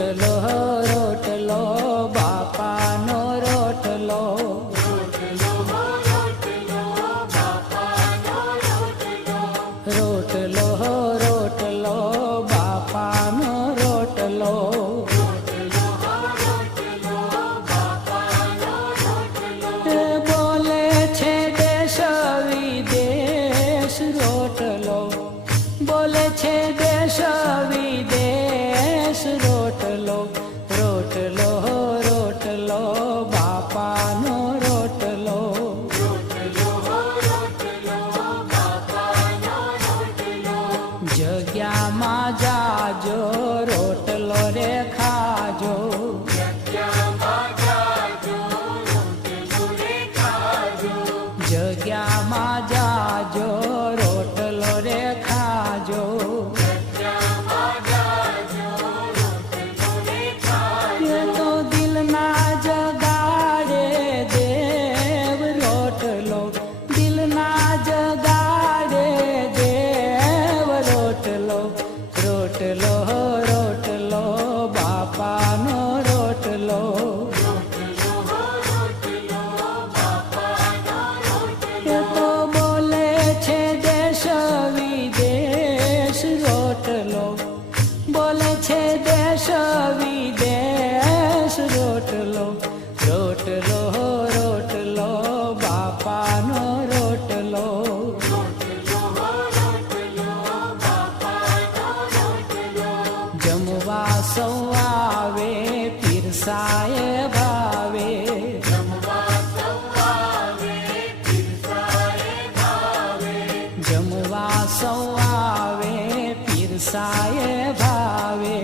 चलो માં જાજો રોટલો રે ખાજો. જગ્યામાં જા સૌ આવે પીરસાય ભાવે.